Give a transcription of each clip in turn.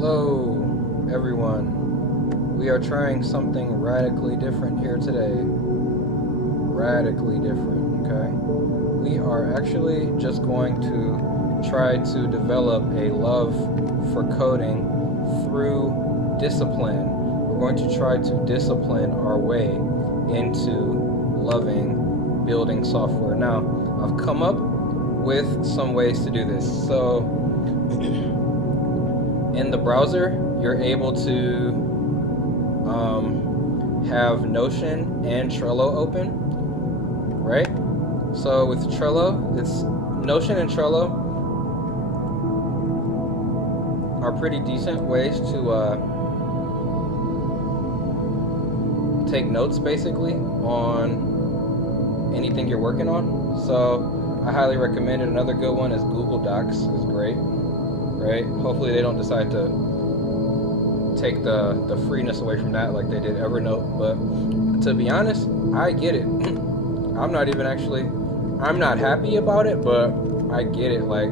Hello, everyone. We are trying something radically different here today. Radically different, okay? We are actually just going to try to develop a love for coding through discipline. We're going to try to discipline our way into loving building software. Now, I've come up with some ways to do this. So, in the browser, you're able to have Notion and Trello open, right? So with Trello, it's Notion and Trello are pretty decent ways to take notes basically on anything you're working on. So I highly recommend it. Another good one is Google Docs is great. Right? Hopefully they don't decide to take the freeness away from that like they did Evernote. But to be honest, I get it. I'm not happy about it, but I get it. Like,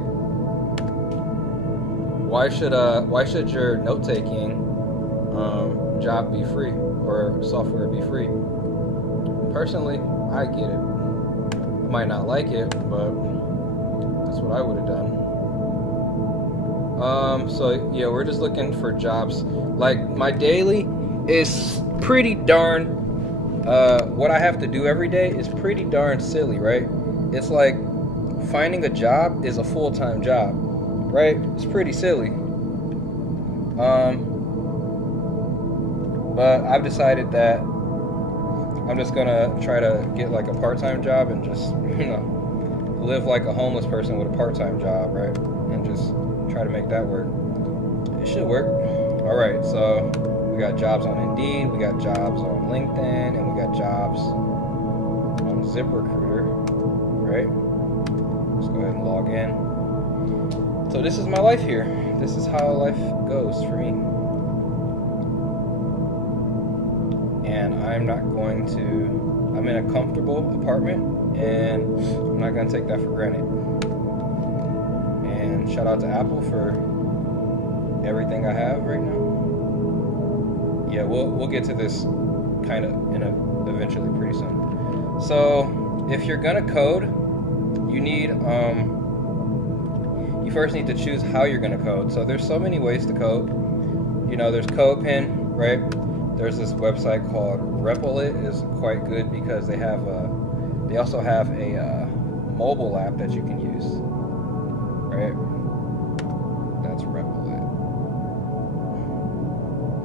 why should your note-taking job be free or software be free? Personally, I get it. I might not like it, but that's what I would have done. So yeah, we're just looking for jobs. Like, my daily is pretty darn, what I have to do every day is pretty darn silly, right? It's like finding a job is a full-time job, right? It's pretty silly. But I've decided that I'm just gonna try to get like a part-time job and just, live like a homeless person with a part-time job, right? And just try to make that work. It should work. All right, so we got jobs on Indeed, we got jobs on LinkedIn, and we got jobs on ZipRecruiter, right? Let's go ahead and log in. So this is my life here. This is how life goes for me. And I'm in a comfortable apartment, and I'm not gonna take that for granted. And shout out to Apple for everything I have right now. Yeah, we'll get to this kind of eventually pretty soon. So if you're gonna code, you need you first need to choose how you're gonna code. So there's so many ways to code. There's CodePen, right? There's this website called Replit. Is quite good because they also have a mobile app that you can use, right? That's Replit.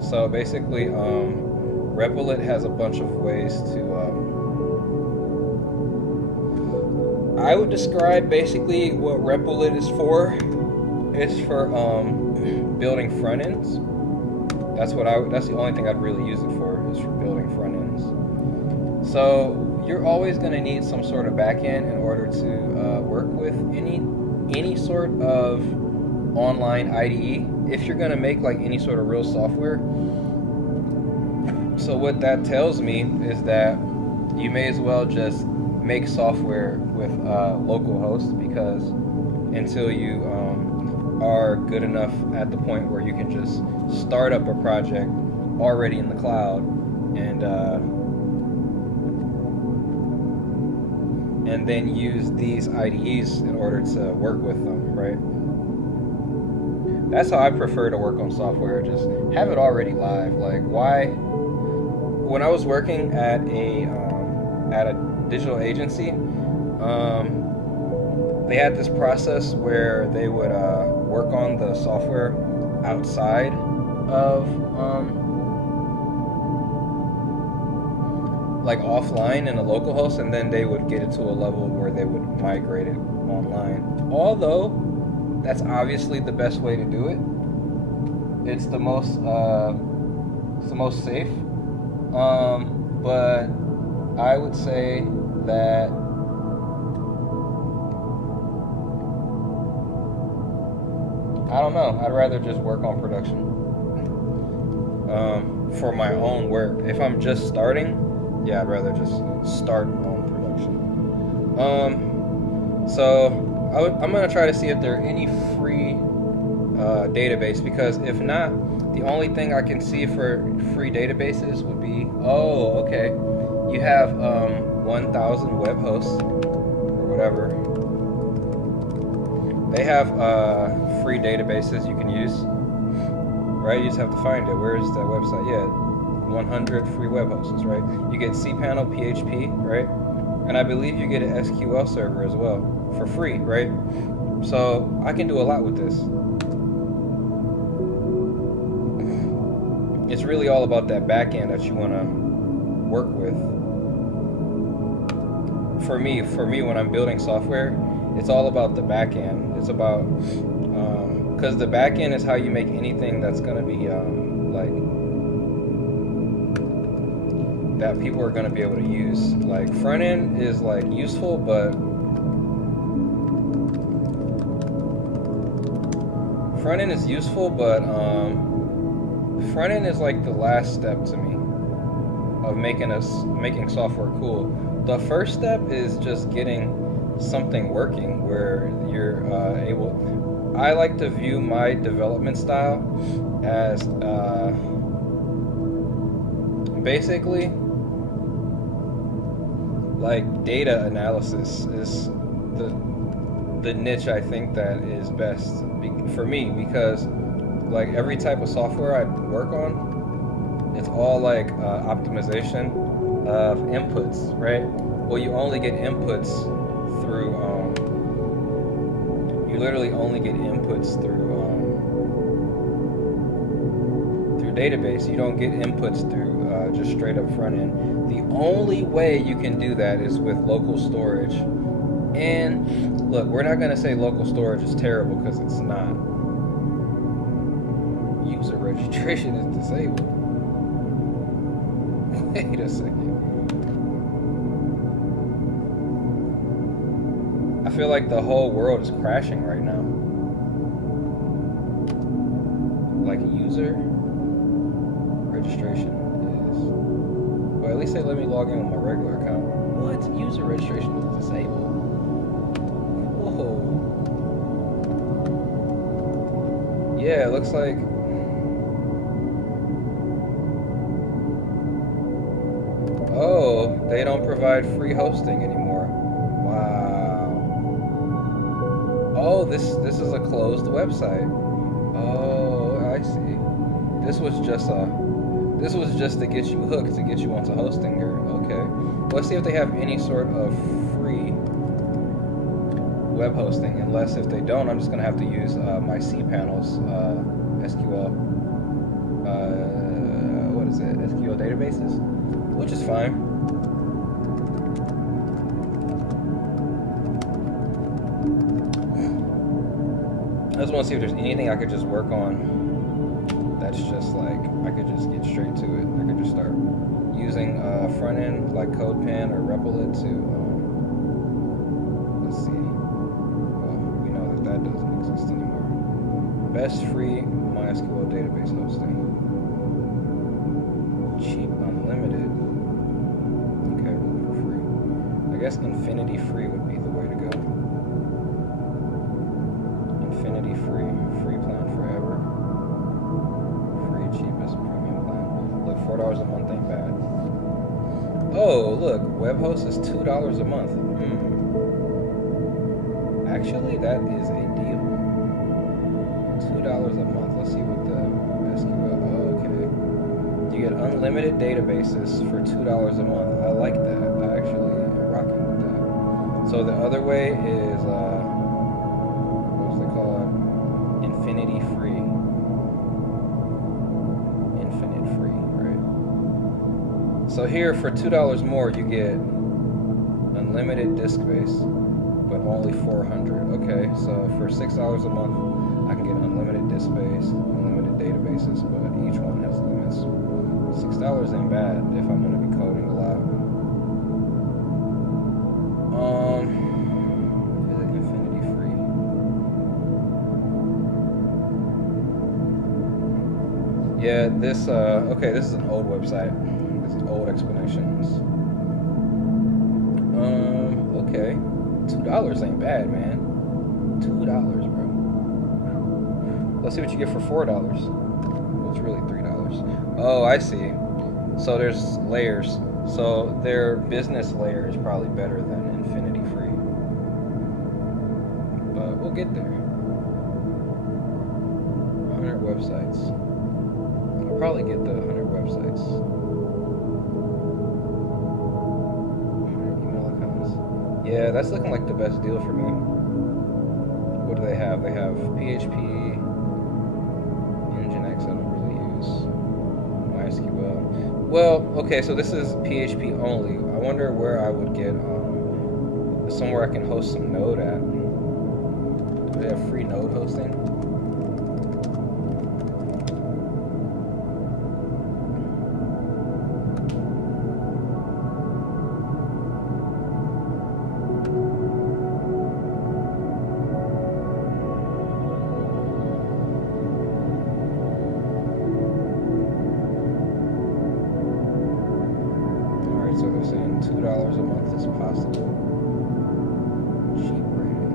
So basically, Replit has a bunch of ways to. I would describe basically what Replit is for. It's for building front ends. That's the only thing I'd really use it for, is for building front ends. So you're always going to need some sort of back end in order to work with any sort of online IDE if you're going to make like any sort of real software. So what that tells me is that you may as well just make software with localhost, because until you are good enough at the point where you can just start up a project already in the cloud and then use these IDEs in order to work with them, right? That's how I prefer to work on software. Just have it already live. Like, why? When I was working at a digital agency, they had this process where they would work on the software outside of like offline in a local host, and then they would get it to a level where they would migrate it online. Although that's obviously the best way to do it. It's the most safe. But I would say that I don't know. I'd rather just work on production for my own work. If I'm just starting, yeah, I'd rather just start on production. So I'm gonna try to see if there are any free database, because if not, the only thing I can see for free databases would be, oh, okay, you have 1,000 web hosts or whatever. They have free databases you can use, right? You just have to find it. Where is that website? Yeah, 100 free web hosts, right? You get cPanel, PHP, right? And I believe you get an SQL server as well for free, right? So I can do a lot with this. It's really all about that back end that you want to work with. For me, when I'm building software, it's all about the back end. It's about, because the back end is how you make anything that's going to be like, that people are going to be able to use. Like, front end is like useful, but front end is like the last step to me of making software cool. The first step is just getting something working where you're able. I like to view my development style as basically like data analysis is the niche I think that is best for me, because like every type of software I work on, it's all like optimization of inputs, right? Well, you only get inputs through you literally only get inputs through database. You don't get inputs through just straight up front end. The only way you can do that is with local storage. And look, we're not going to say local storage is terrible, because it's not. User registration is disabled. Wait a second. I feel like the whole world is crashing right now. Like, user registration is... Well, at least they let me log in with my regular account. What? User registration is disabled. Whoa. Yeah, it looks like... Oh, they don't provide free hosting anymore. Wow. Oh, this is a closed website. Oh, I see. This was just to get you hooked, to get you onto hosting here. Okay. Let's see if they have any sort of free web hosting. Unless if they don't, I'm just gonna have to use my cPanel's SQL. What is it? SQL databases, which is fine. I just want to see if there's anything I could just work on that's just like, I could just get straight to it. I could just start using front end like CodePen or Replit to, let's see. Well, we know that doesn't exist anymore. Best free MySQL database hosting. Cheap, unlimited. Okay, for free. I guess Infinity Free would be the way to go. Infinity Free plan forever. Free cheapest premium plan. Look, $4 a month ain't bad. Oh, look, Webhost is $2 a month. Actually, that is a deal. $2 a month. Let's see what the SQL. Oh, okay. You get unlimited databases for $2 a month. I like that. I actually am rocking with that. So the other way is what's it called? Infinity Free. Infinite Free, right? So here for $2 more you get unlimited disk space, but only 400. Okay, so for $6 a month I can get unlimited disk space, unlimited databases, but each one has limits. $6 ain't bad if I'm gonna be coding a lot. Is it Infinity Free? Yeah, this okay, this is an old website. This is old explanations. Okay. $2 ain't bad, man. $2, bro. Let's see what you get for $4. Well, it's really $3. Oh, I see. So there's layers. So their business layer is probably better than Infinity Free. But we'll get there. 100 websites. I'll probably get the 100 websites. 100 email accounts. Yeah, that's looking like the best deal for me. What do they have? They have PHP, Nginx I don't really use, MySQL. Well, okay, so this is PHP only. I wonder where I would get somewhere I can host some Node at. Do they have free Node hosting? So they're saying $2 a month is possible. Cheap rating.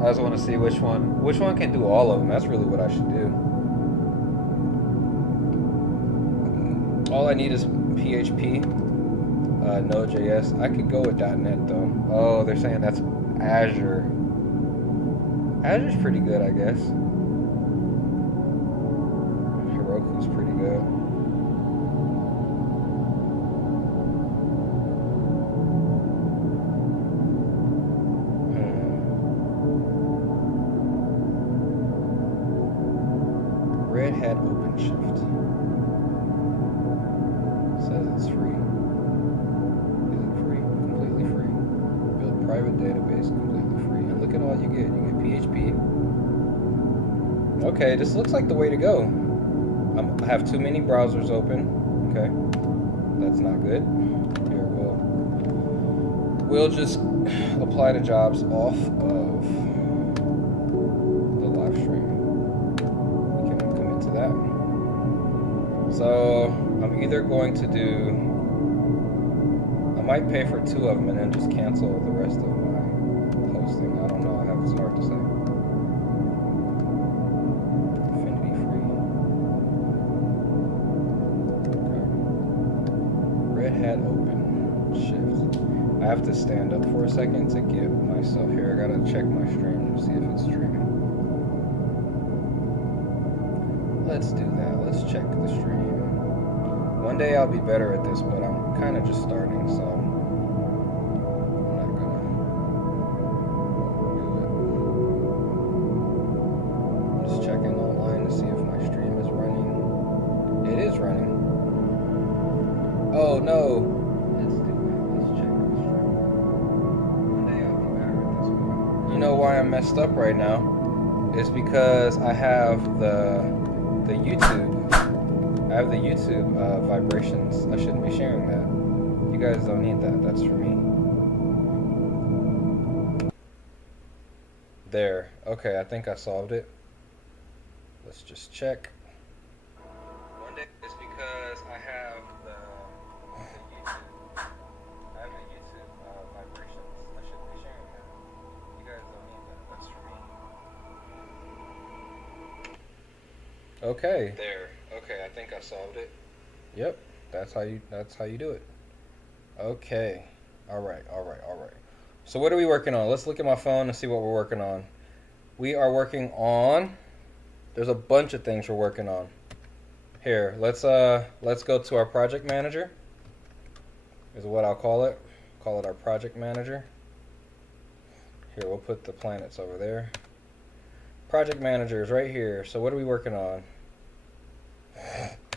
I just want to see which one can do all of them. That's really what I should do. All I need is PHP, Node.js. I could go with .NET though. Oh, they're saying that's Azure. Azure's pretty good, I guess. Heroku's pretty good. Red Hat OpenShift. Says it's free. Is it free? Completely free. Build private database completely free. And look at all you get. You get PHP. Okay, this looks like the way to go. I have too many browsers open. Okay. That's not good. Here, we'll just apply the jobs off of the live stream. That. So I'm either going to do, I might pay for 2 of them and then just cancel the rest of my hosting. I don't know, it's hard to say. Infinity Free. Okay. Red Hat OpenShift. I have to stand up for a second to get myself here. I gotta check my stream to see if it's streaming. Let's do that. Let's check the stream. One day I'll be better at this, but I'm kind of just starting, so I'm not gonna do it. I'm just checking online to see if my stream is running. It is running. Oh no. Let's do that. Let's check the stream. One day I'll be better at this, but you know why I'm messed up right now? It's because I have the YouTube. I have the YouTube vibrations. I shouldn't be sharing that. You guys don't need that. That's for me. There. Okay, I think I solved it. Let's just check. One day it's because I have the YouTube. I have the YouTube vibrations. I shouldn't be sharing that. You guys don't need that. That's for me. Okay. There. Okay, I think I solved it. Yep. That's how you do it. Okay. All right. So what are we working on? Let's look at my phone and see what we're working on. We are working on, there's a bunch of things we're working on. Here, let's go to our project manager. Is what I'll call it. Call it our project manager. Here, we'll put the planets over there. Project manager is right here. So what are we working on?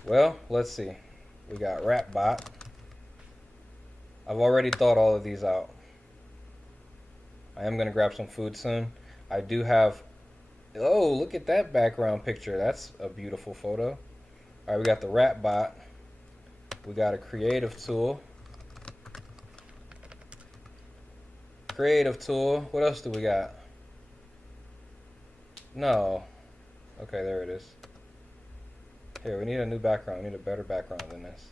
Well, let's see. We got Rapbot. I've already thought all of these out. I am going to grab some food soon. I do have... Oh, look at that background picture. That's a beautiful photo. All right, we got the Rapbot. We got a creative tool. What else do we got? No. Okay, there it is. Here, we need a new background. We need a better background than this.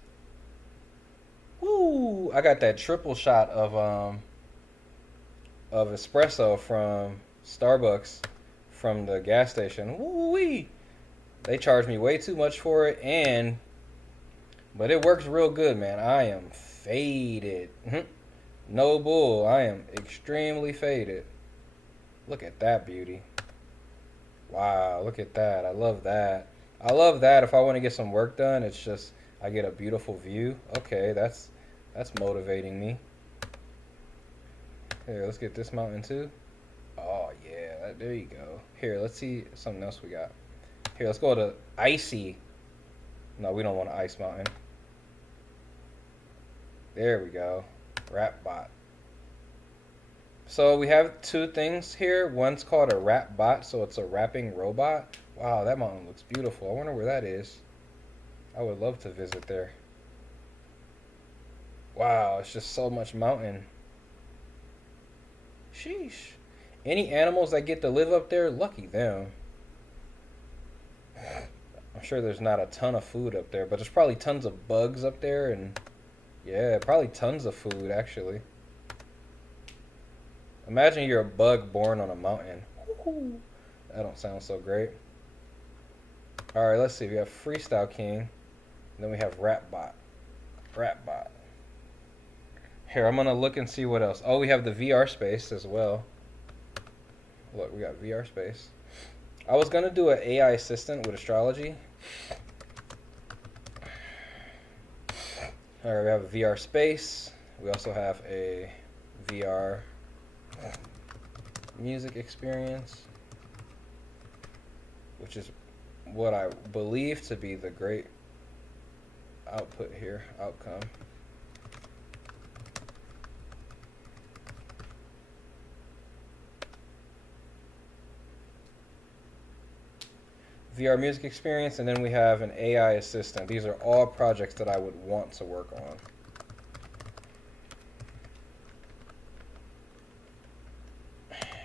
Woo! I got that triple shot of espresso from Starbucks from the gas station. Woo-wee! They charged me way too much for it, but it works real good, man. I am faded. No bull. I am extremely faded. Look at that beauty. Wow, look at that. I love that. I love that. If I want to get some work done, it's just I get a beautiful view. Okay, that's motivating me. Here, let's get this mountain too. Oh yeah, there you go. Here, let's see something else we got. Here, let's go to icy. No, we don't want an ice mountain. There we go. Wrap bot. So we have two things here. One's called a wrap bot, so it's a wrapping robot. Wow, that mountain looks beautiful. I wonder where that is. I would love to visit there. Wow, it's just so much mountain. Sheesh. Any animals that get to live up there, lucky them. I'm sure there's not a ton of food up there, but there's probably tons of bugs up there, and yeah, probably tons of food actually. Imagine you're a bug born on a mountain. Woo-hoo. That don't sound so great. Alright, let's see. We have Freestyle King. And then we have Rap Bot. Rap Bot. Here, I'm going to look and see what else. Oh, we have the VR space as well. Look, we got VR space. I was going to do an AI assistant with astrology. Alright, we have a VR space. We also have a VR music experience, which is what I believe to be the great output here, outcome. VR music experience, and then we have an AI assistant. These are all projects that I would want to work on.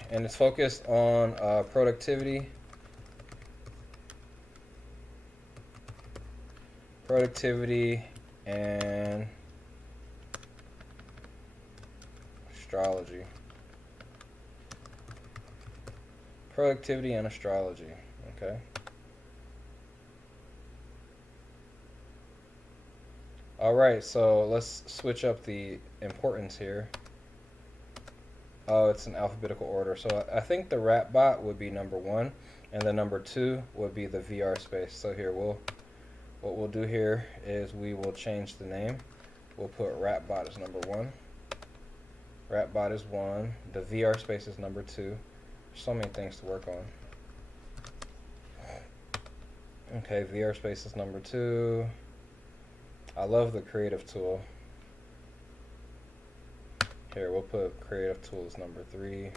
And it's focused on productivity. Productivity and astrology. Productivity and astrology. Okay. Alright, so let's switch up the importance here. Oh, it's in alphabetical order. So I think the Rap Bot would be number 1, and then number 2 would be the VR space. So here, what we'll do here is we will change the name. We'll put Rap Bot as number 1. Rap Bot is 1. The VR space is number 2. So many things to work on. Okay, VR space is number 2. I love the creative tool. Here, we'll put creative tools number 3.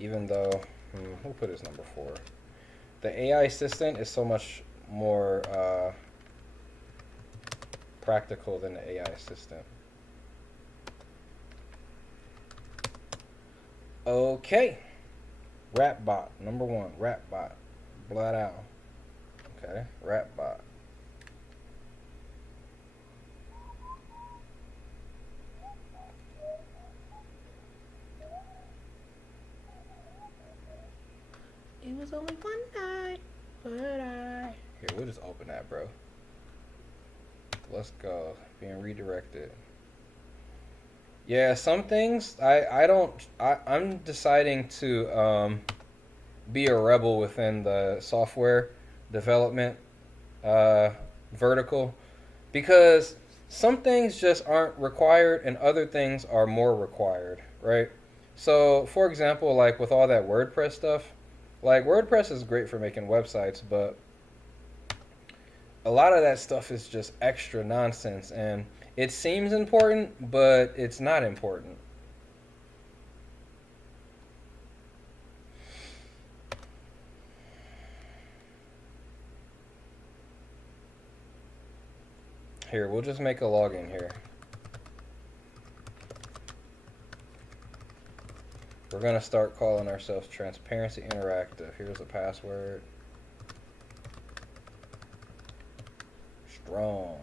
Even though, we'll put it as number 4. The AI assistant is so much more practical than the AI assistant. Okay. Rap Bot, number 1. Rap Bot. Blood out. Okay, Rap Bot. It was only one night, but Here, we'll just open that, bro. Let's go. Being redirected. Yeah, some things I'm deciding to be a rebel within the software development vertical, because some things just aren't required and other things are more required, right? So, for example, like with all that WordPress stuff, like WordPress is great for making websites, but a lot of that stuff is just extra nonsense, and it seems important, but it's not important. Here, we'll just make a login here. We're going to start calling ourselves Transparency Interactive. Here's a password. Strong.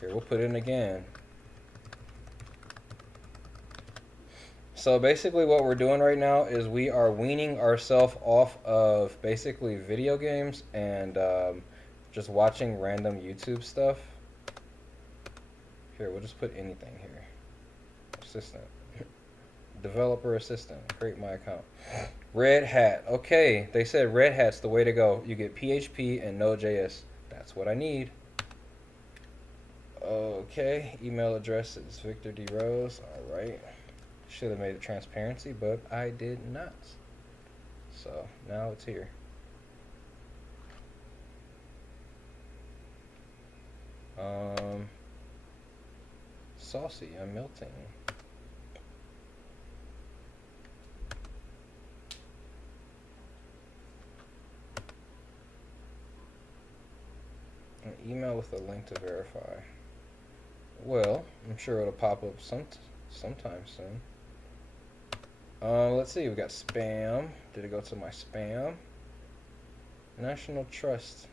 Here, we'll put it in again. So basically, what we're doing right now is we are weaning ourselves off of basically video games and just watching random YouTube stuff. Here, we'll just put anything here. Assistant. Developer assistant. Create my account. Red Hat. Okay, they said Red Hat's the way to go. You get PHP and Node.js. That's what I need. Okay, email address is Victor D. Rose. All right. Should have made it transparency, but I did not. So now it's here. Saucy, I'm melting. An email with a link to verify. Well, I'm sure it'll pop up sometime soon. Let's see, we got spam. Did it go to my spam? National Trust.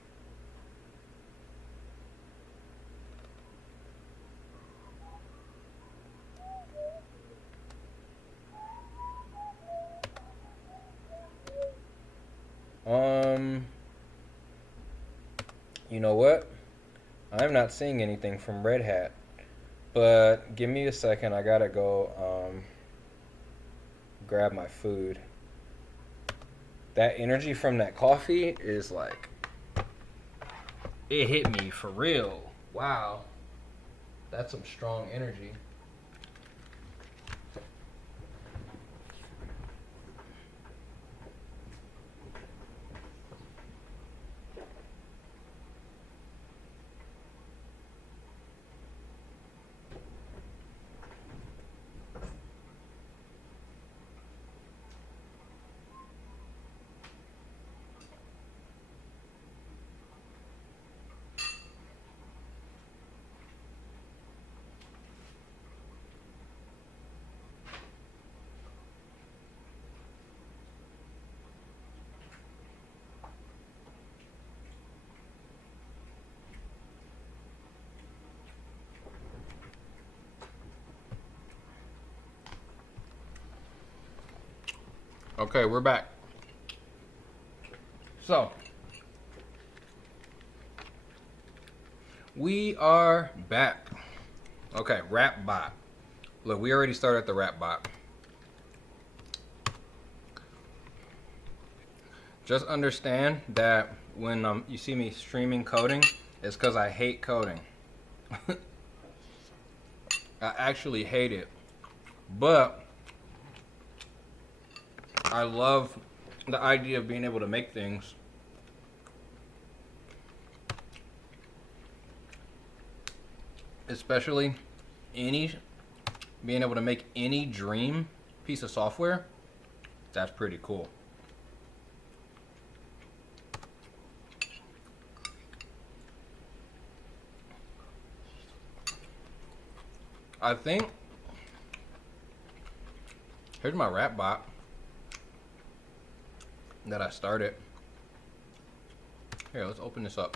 You know what? I'm not seeing anything from Red Hat. But give me a second. I gotta go grab my food. That energy from that coffee is like, it hit me for real. Wow. That's some strong energy. Okay, we're back. So, we are back. Okay, rap bot. Look, we already started the rap bot. Just understand that when you see me streaming coding, it's because I hate coding. I actually hate it. But I love the idea of being able to make things. Especially being able to make any dream piece of software. That's pretty cool. I think here's my rap bot that I started. Here, let's open this up.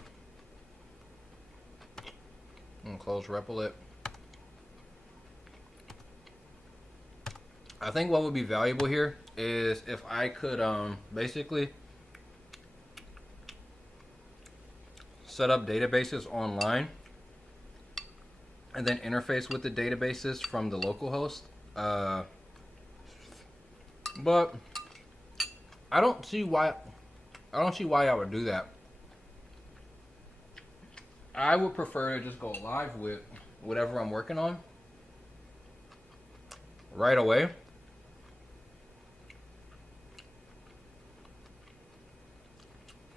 And close Replit. I think what would be valuable here is if I could basically set up databases online and then interface with the databases from the local host. But I don't see why I would do that. I would prefer to just go live with whatever I'm working on right away.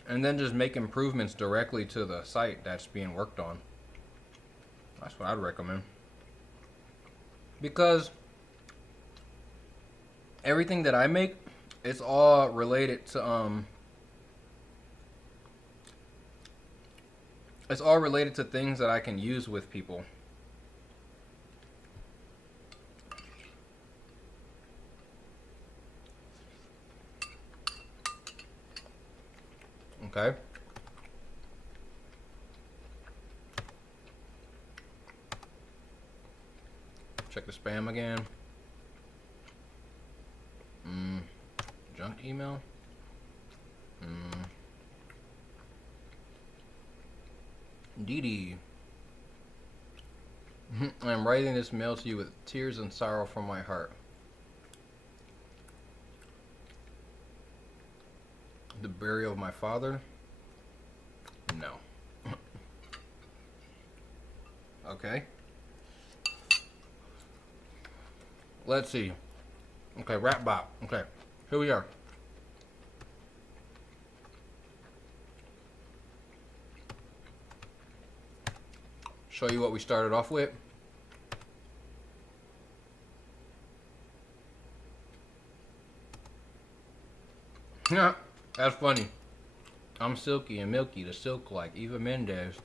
And then just make improvements directly to the site that's being worked on. That's what I'd recommend. Because everything that I make, it's all related to it's all related to things that I can use with people. Okay. Check the spam again. Junk email? Dee Dee. I am writing this mail to you with tears and sorrow from my heart. The burial of my father? No. Okay. Let's see. Okay, rap bop. Okay, here we are. Show you what we started off with. Yeah, that's funny. I'm silky and milky, the silk like Eva Mendes.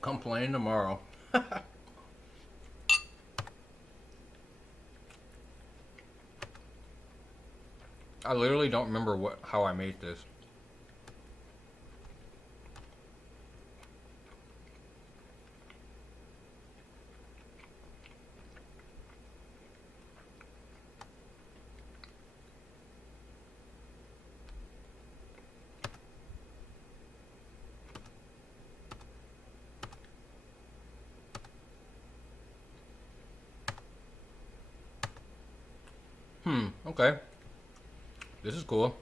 Complain tomorrow. I literally don't remember how I made this. Okay. This is cool.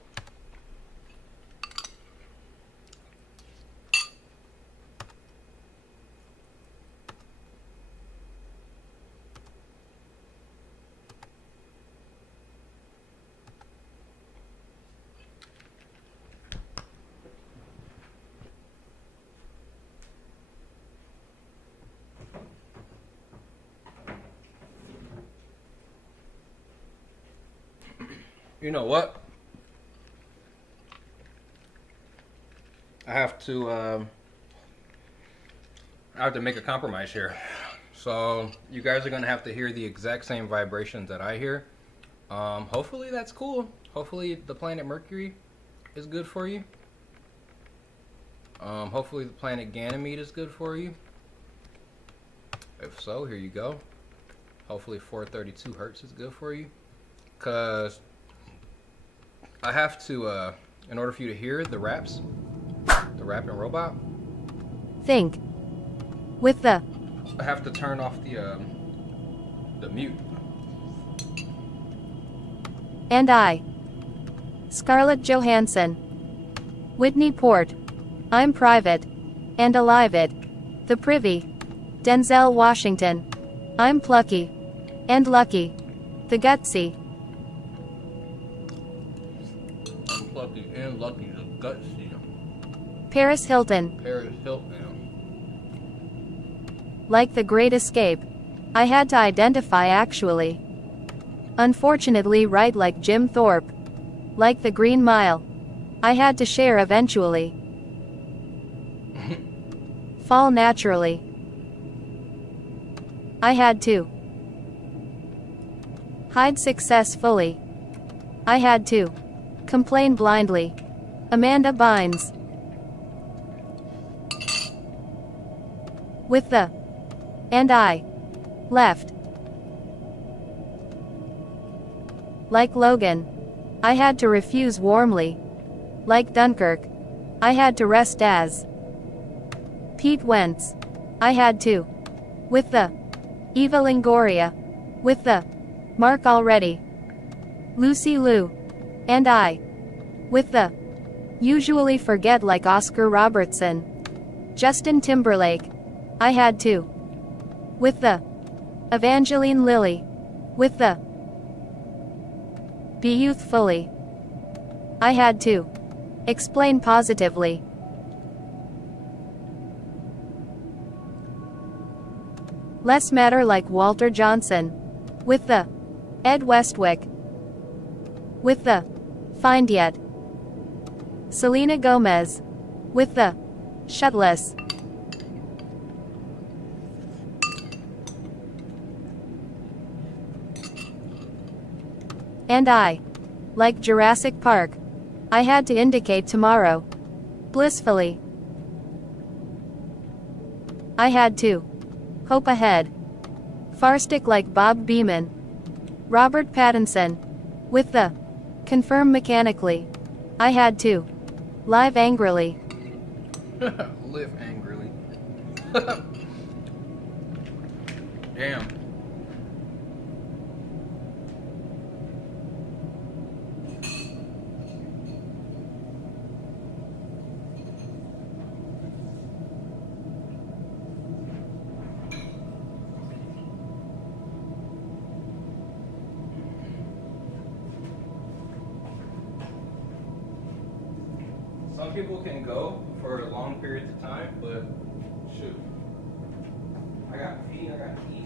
You know what? I have to make a compromise here. So you guys are gonna have to hear the exact same vibrations that I hear. Hopefully that's cool. Hopefully the planet Mercury is good for you. Hopefully the planet Ganymede is good for you. If so, here you go. Hopefully 432 hertz is good for you. Cause I have to, in order for you to hear the raps, the rapping robot. Think. With the. I have to turn off the mute. And I. Scarlett Johansson. Whitney Port. I'm private. And alive it. The Privy. Denzel Washington. I'm plucky. And lucky. The gutsy. I'm plucky and lucky, the gutsy. Paris Hilton. Paris Hilton. Like The Great Escape. I had to identify actually. Unfortunately, right like Jim Thorpe. Like The Green Mile. I had to share eventually. Fall naturally. I had to. Hide successfully. I had to. Complain blindly. Amanda Bynes. With the. And I. Left. Like Logan. I had to refuse warmly. Like Dunkirk. I had to rest as. Pete Wentz. I had to. With the. Eva Longoria. With the. Mark already. Lucy Liu. And I. With the. Usually forget like Oscar Robertson. Justin Timberlake. I had to. With the. Evangeline Lilly. With the. Be youthfully. I had to. Explain positively. Less matter like Walter Johnson. With the Ed Westwick. With the Find Yet. Selena Gomez. With the Shutless. And I. Like Jurassic Park. I had to indicate tomorrow. Blissfully. I had to. Hope ahead. Farstick like Bob Beeman. Robert Pattinson. With the Confirm mechanically. I had to. Live angrily. Live angrily. Damn. Some people can go for long periods of time, but shoot, I got feet, I got to eat.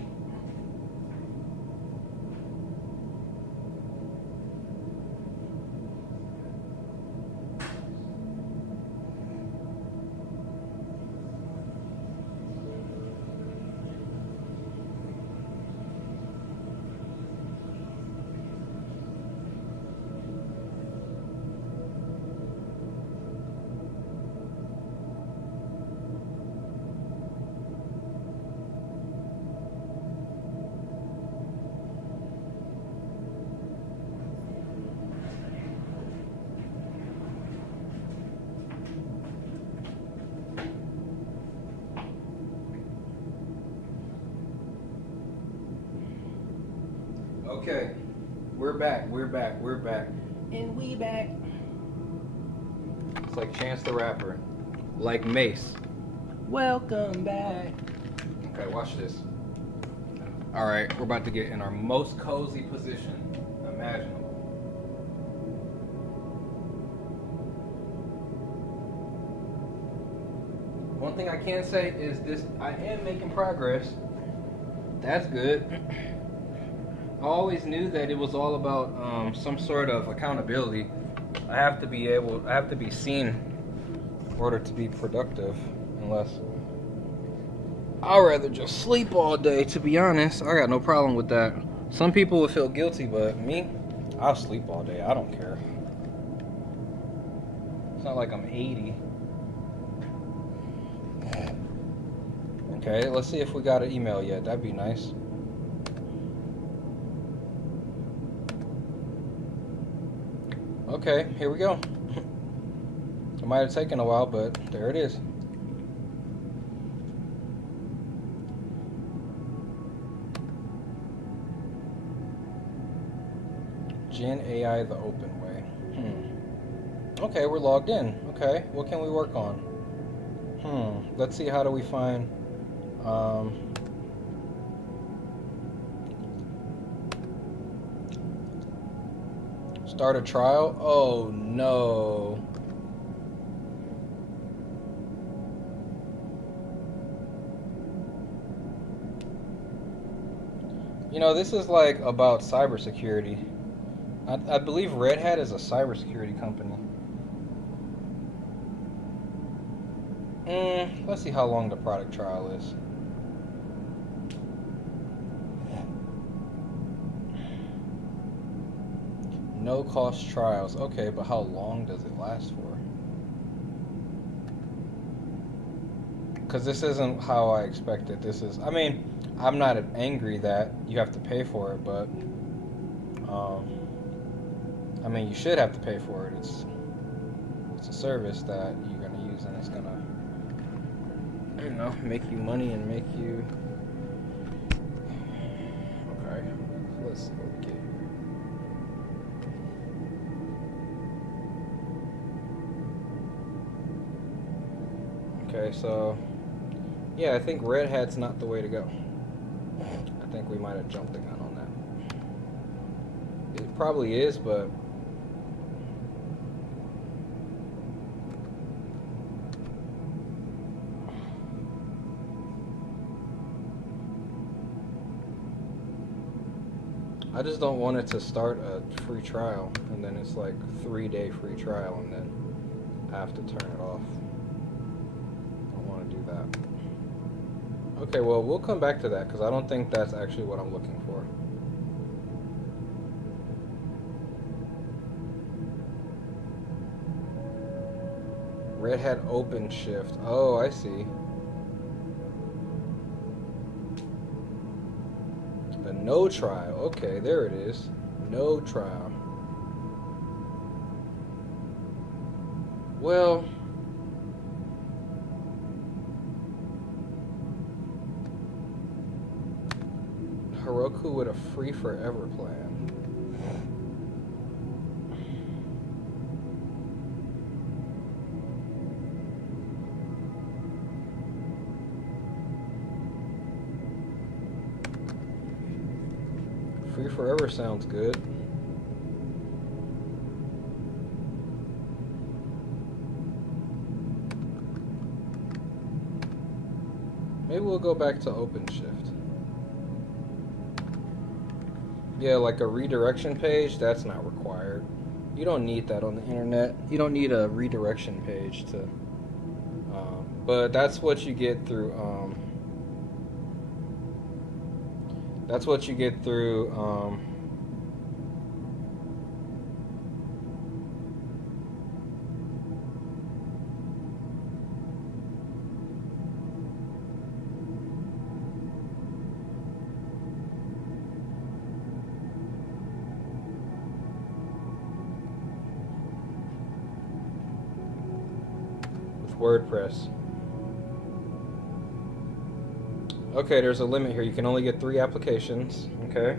Okay, we're back, and we back. It's like Chance the Rapper. Like Mace. Welcome back. Okay, watch this. Alright, we're about to get in our most cozy position imaginable. One thing I can say is this, I am making progress. That's good. I always knew that it was all about some sort of accountability. I have to be seen in order to be productive, unless I'd rather just sleep all day, to be honest. I got no problem with that. Some people would feel guilty, but me, I'll sleep all day. I don't care. It's not like I'm 80. Okay, let's see if we got an email yet. That'd be nice. Okay, here we go. It might have taken a while, but there it is. Gen AI the open way. Okay, we're logged in. Okay, what can we work on? Let's see, how do we find start a trial? Oh no. You know, this is like about cybersecurity. I believe Red Hat is a cybersecurity company. Let's see how long the product trial is. No cost trials. Okay, but how long does it last for? Because this isn't how I expected. This is, I mean, I'm not angry that you have to pay for it, but I mean, you should have to pay for it. It's a service that you're gonna use, and it's gonna, you know, make you money and make you. Okay, let's see what we get here. Okay, so yeah, I think Red Hat's not the way to go. I think we might have jumped the gun on that. It probably is, but I just don't want it to start a free trial and then it's like 3-day free trial and then I have to turn it off. I don't want to do that. Okay, well, we'll come back to that because I don't think that's actually what I'm looking for. Red Hat OpenShift. Oh, I see. A no trial. Okay, there it is. No trial. Well, Heroku with a free forever plan. Free forever sounds good. Maybe we'll go back to OpenShift. Yeah, like a redirection page, that's not required. You don't need that on the internet. You don't need a redirection page to, but that's what you get through, that's what you get through, WordPress. Okay, there's a limit here. You can only get 3 applications. Okay.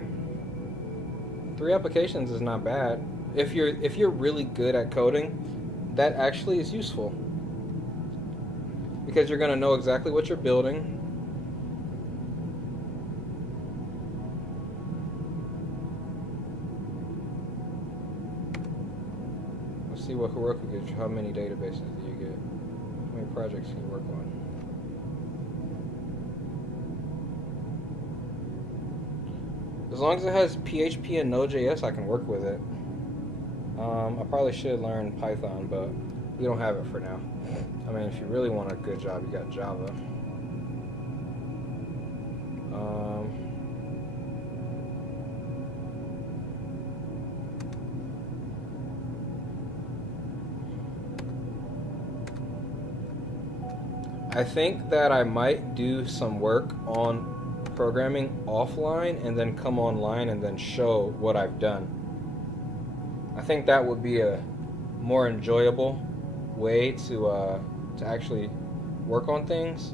3 applications is not bad. If you're really good at coding, that actually is useful. Because you're gonna know exactly what you're building. Let's see what Heroku gives you. How many databases do you get? How many projects can you work on? As long as it has PHP and Node.js, I can work with it. I probably should learn Python, but we don't have it for now. I mean, if you really want a good job, you got Java. I think that I might do some work on programming offline and then come online and then show what I've done. I think that would be a more enjoyable way to actually work on things.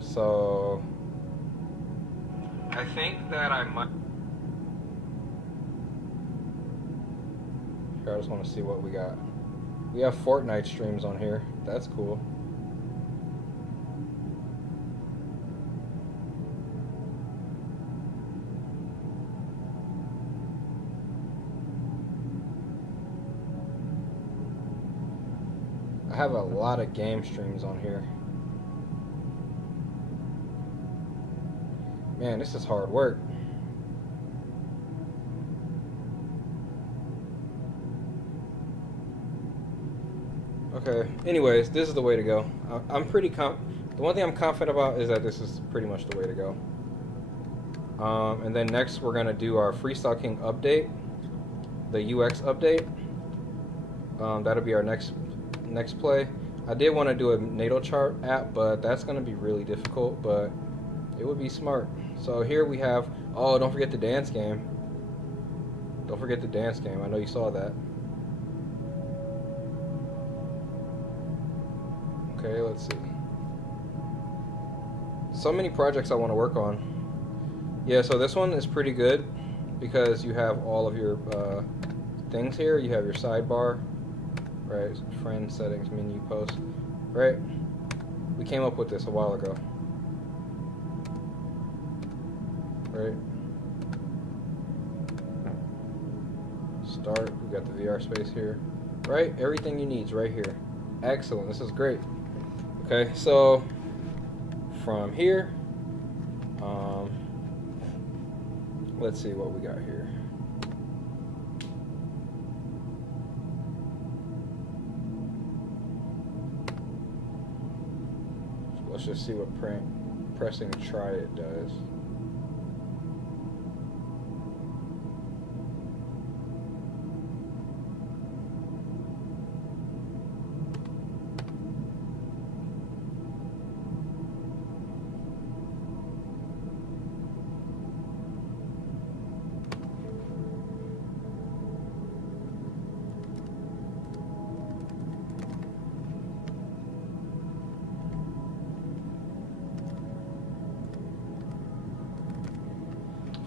So I think that I might. Here, I just want to see what we got. We have Fortnite streams on here. That's cool. I have a lot of game streams on here. Man, this is hard work. Okay, anyways, this is the way to go. I'm pretty the one thing I'm confident about is that this is pretty much the way to go. And then next we're gonna do our Freestyle King update, the UX update. That'll be our next play. I did want to do a natal chart app, but that's gonna be really difficult, but it would be smart. So here we have, oh, don't forget the dance game. Don't forget the dance game. I know you saw that. Okay, let's see. So many projects I want to work on. Yeah, so this one is pretty good because you have all of your things here. You have your sidebar, right? Friend settings, menu, post, right? We came up with this a while ago, right? Start. We got the VR space here, right? Everything you need is right here. Excellent. This is great. Okay, so from here, Let's see what we got here. Let's just see what pressing try it does.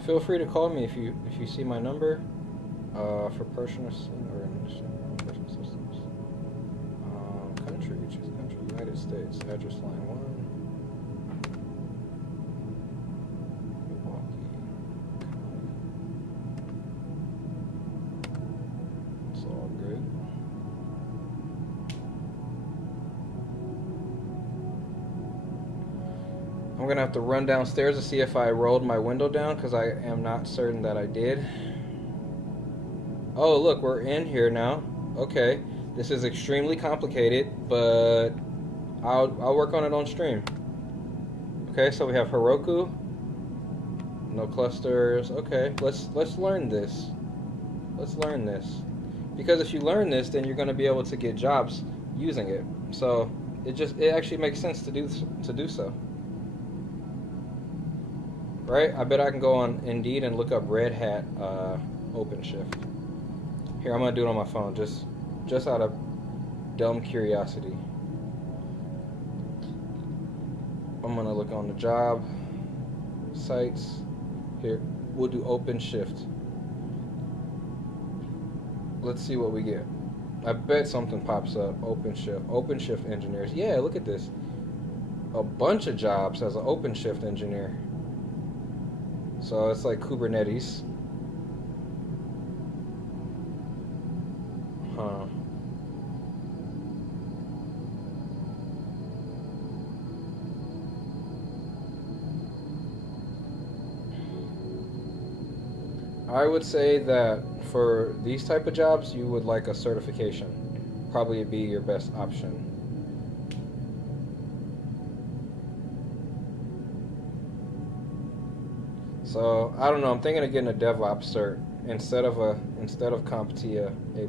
Feel free to call me if you see my number for personal or personal systems. Country, choose country, United States, address line 1. Milwaukee. It's all good. I'm gonna have to run downstairs to see if I rolled my window down because I am not certain that I did. Oh, look, we're in here now. Okay, this is extremely complicated, but I'll work on it on stream. Okay, so we have Heroku, no clusters. Okay, let's learn this. Let's learn this, because if you learn this, then you're gonna be able to get jobs using it. So it actually makes sense to do so. Right? I bet I can go on Indeed and look up Red Hat OpenShift. Here, I'm gonna do it on my phone, just out of dumb curiosity. I'm gonna look on the job sites. Here, we'll do OpenShift. Let's see what we get. I bet something pops up. OpenShift engineers. Yeah, look at this. A bunch of jobs as an OpenShift engineer. So it's like Kubernetes. Huh. I would say that for these type of jobs, you would like a certification. Probably be your best option. So I don't know. I'm thinking of getting a DevOps cert instead of CompTIA A+.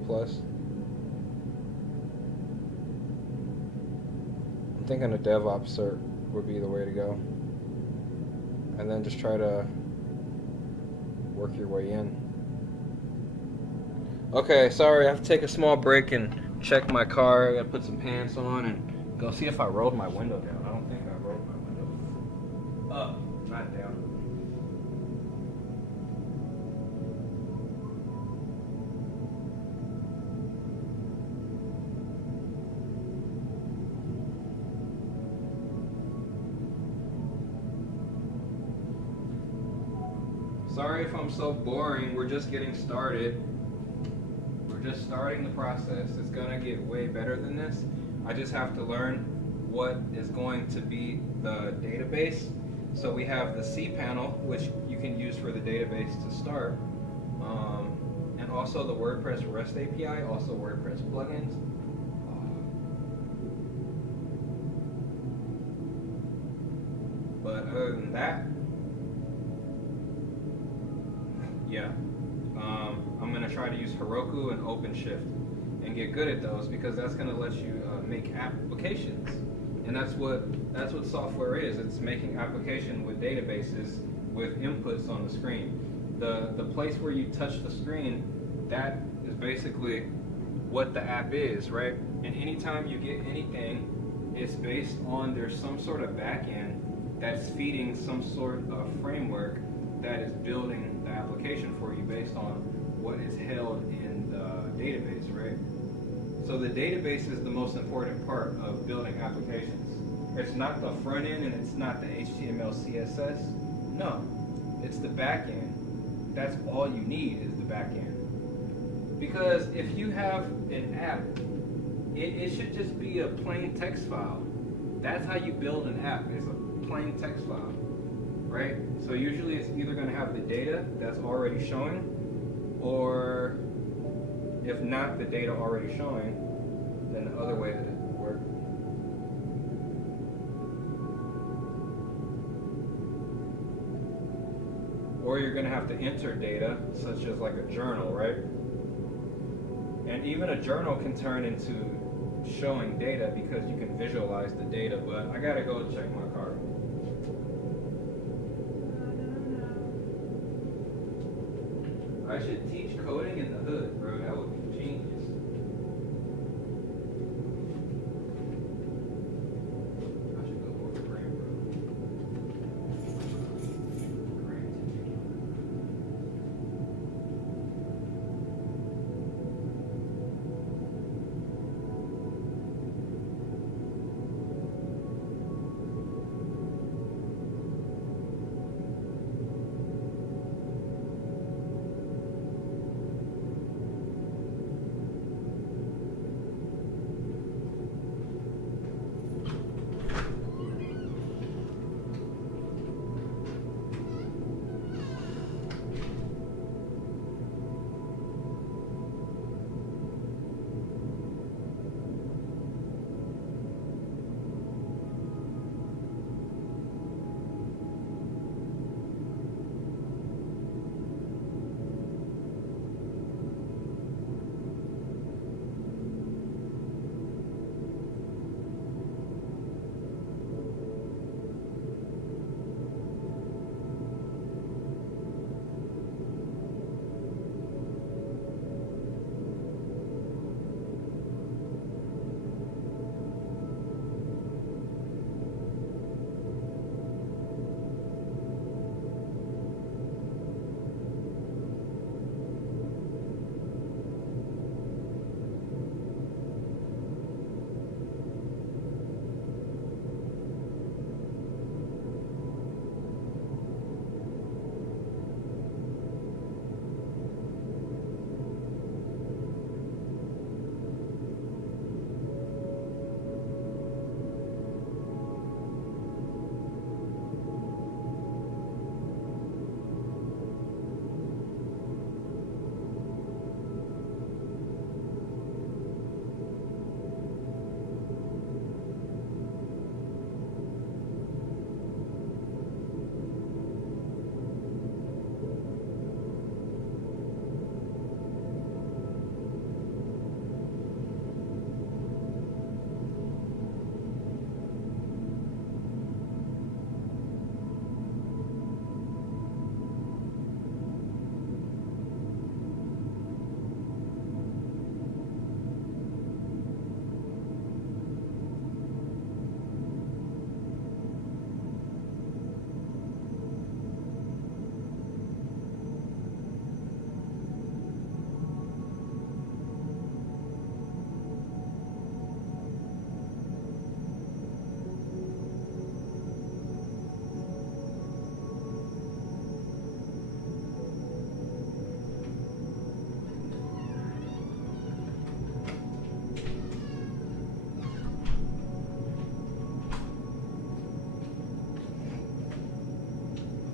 I'm thinking a DevOps cert would be the way to go, and then just try to work your way in. Okay, sorry. I have to take a small break and check my car. I gotta put some pants on and go see if I rolled my window down. I don't think I rolled my window up, not down. Sorry if I'm so boring. We're just getting started. We're just starting the process. It's gonna get way better than this. I just have to learn what is going to be the database. So we have the cPanel, which you can use for the database to start, and also the WordPress REST API, also WordPress plugins. But other than that, yeah, I'm going to try to use Heroku and OpenShift and get good at those, because that's going to let you make applications. And that's what software is. It's making application with databases with inputs on the screen. The place where you touch the screen, that is basically what the app is, right? And anytime you get anything, it's based on, there's some sort of backend that's feeding some sort of framework that is building the application for you based on what is held in the database, right? So the database is the most important part of building applications. It's not the front end and it's not the HTML, CSS. No, it's the back end. That's all you need is the back end. Because if you have an app, it should just be a plain text file. That's how you build an app, is a plain text file. right? So usually it's either going to have the data that's already showing, or if not the data already showing, then the other way that it would work. Or you're going to have to enter data, such as like a journal, right? And even a journal can turn into showing data because you can visualize the data, but I gotta go check my car. I should teach coding in the hood, bro. That would be genius. I should go over Grant, bro. Grant.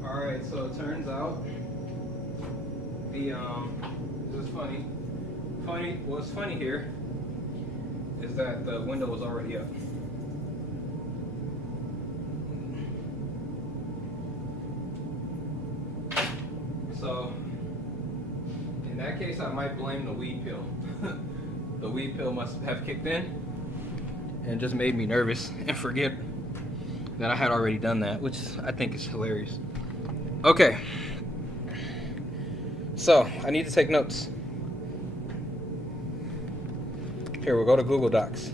Alright, so it turns out this is funny. What's funny here is that the window was already up. So in that case I might blame the weed pill. The weed pill must have kicked in and just made me nervous and forget that I had already done that, which I think is hilarious. Okay, so I need to take notes. Here, we'll go to Google Docs.